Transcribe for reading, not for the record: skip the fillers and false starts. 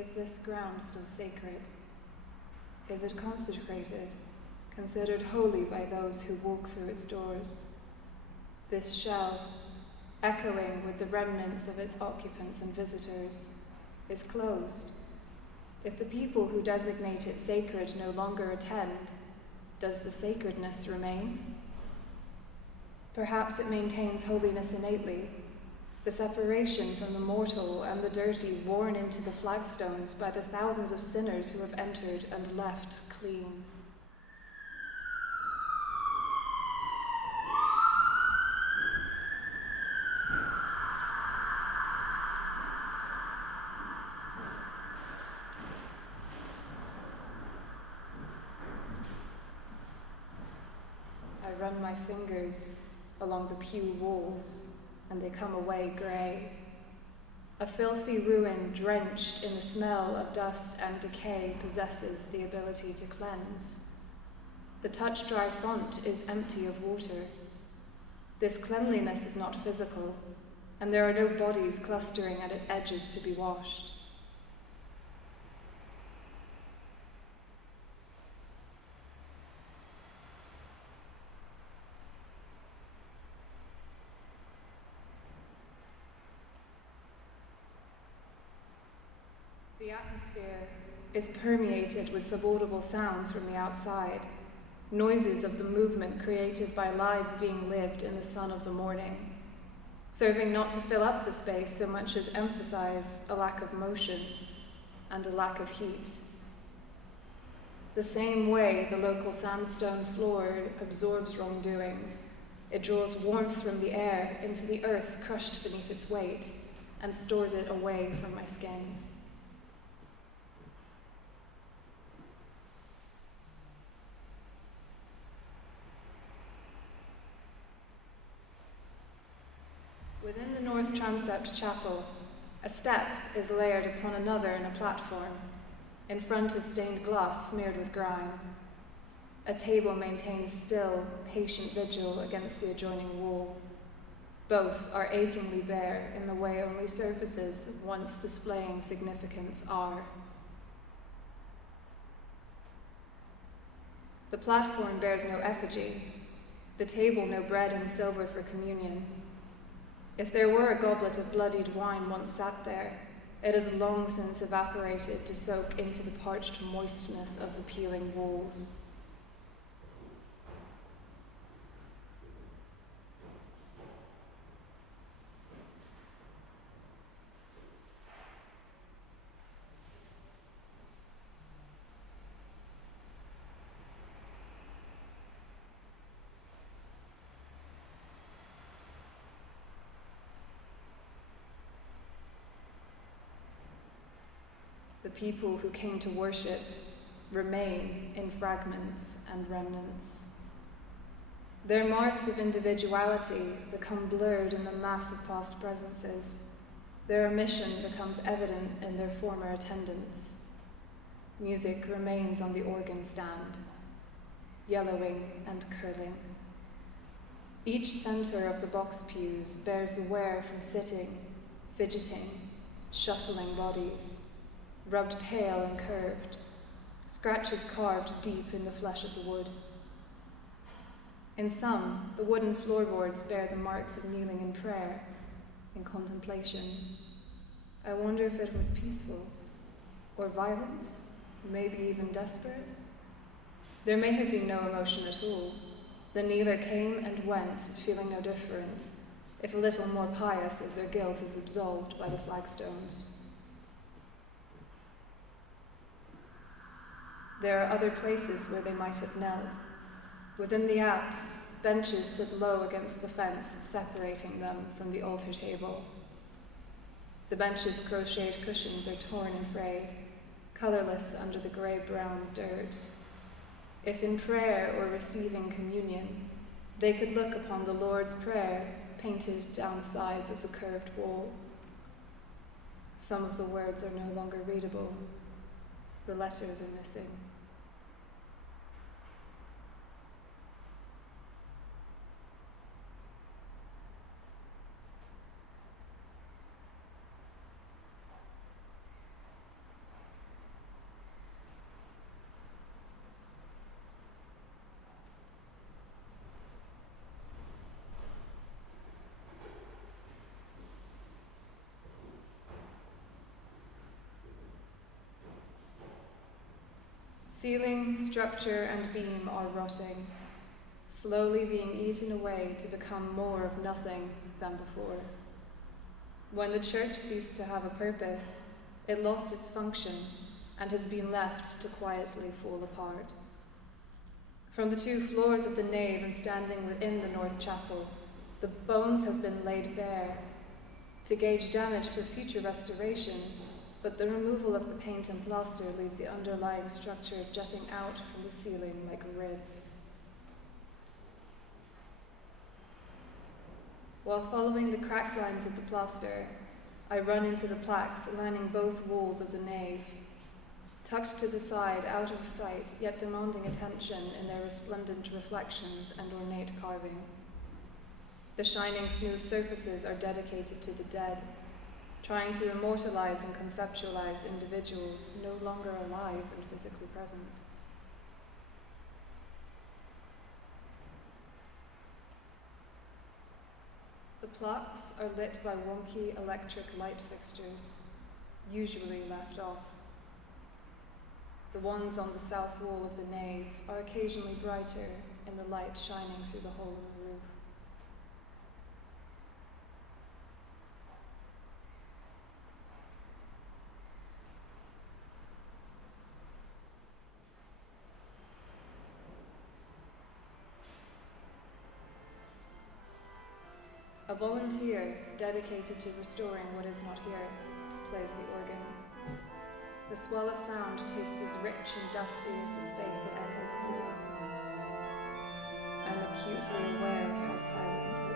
Is this ground still sacred? Is it consecrated, considered holy by those who walk through its doors? This shell, echoing with the remnants of its occupants and visitors, is closed. If the people who designate it sacred no longer attend, does the sacredness remain? Perhaps it maintains holiness innately, the separation from the mortal and the dirty worn into the flagstones by the thousands of sinners who have entered and left clean. I run my fingers along the pew walls, and they come away grey. A filthy ruin drenched in the smell of dust and decay possesses the ability to cleanse. The touch-dry font is empty of water. This cleanliness is not physical, and there are no bodies clustering at its edges to be washed. The atmosphere is permeated with subaudible sounds from the outside, noises of the movement created by lives being lived in the sun of the morning, serving not to fill up the space so much as emphasize a lack of motion and a lack of heat. The same way the local sandstone floor absorbs wrongdoings, it draws warmth from the air into the earth crushed beneath its weight and stores it away from my skin. Within the North Transept Chapel, a step is layered upon another in a platform, in front of stained glass smeared with grime. A table maintains still, patient vigil against the adjoining wall. Both are achingly bare in the way only surfaces once displaying significance are. The platform bears no effigy, the table no bread and silver for communion. If there were a goblet of bloodied wine once sat there, it has long since evaporated to soak into the parched moistness of the peeling walls. The people who came to worship remain in fragments and remnants. Their marks of individuality become blurred in the mass of past presences. Their omission becomes evident in their former attendance. Music remains on the organ stand, yellowing and curling. Each center of the box pews bears the wear from sitting, fidgeting, shuffling bodies, rubbed pale and curved, scratches carved deep in the flesh of the wood. In some, the wooden floorboards bear the marks of kneeling in prayer, in contemplation. I wonder if it was peaceful, or violent, maybe even desperate. There may have been no emotion at all. The kneeler came and went, feeling no different, if a little more pious as their guilt is absolved by the flagstones. There are other places where they might have knelt. Within the apse, benches sit low against the fence, separating them from the altar table. The bench's crocheted cushions are torn and frayed, colorless under the gray-brown dirt. If in prayer or receiving communion, they could look upon the Lord's Prayer painted down the sides of the curved wall. Some of the words are no longer readable. The letters are missing. Ceiling, structure, and beam are rotting, slowly being eaten away to become more of nothing than before. When the church ceased to have a purpose, it lost its function and has been left to quietly fall apart. From the 2 floors of the nave and standing within the north chapel, the bones have been laid bare to gauge damage for future restoration, but the removal of the paint and plaster leaves the underlying structure jutting out from the ceiling like ribs. While following the crack lines of the plaster, I run into the plaques lining both walls of the nave, tucked to the side, out of sight, yet demanding attention in their resplendent reflections and ornate carving. The shining, smooth surfaces are dedicated to the dead, trying to immortalize and conceptualize individuals no longer alive and physically present. The plaques are lit by wonky electric light fixtures, usually left off. The ones on the south wall of the nave are occasionally brighter in the light shining through the hole in the roof. A volunteer dedicated to restoring what is not here plays the organ. The swell of sound tastes as rich and dusty as the space it echoes through. I'm acutely aware of how silent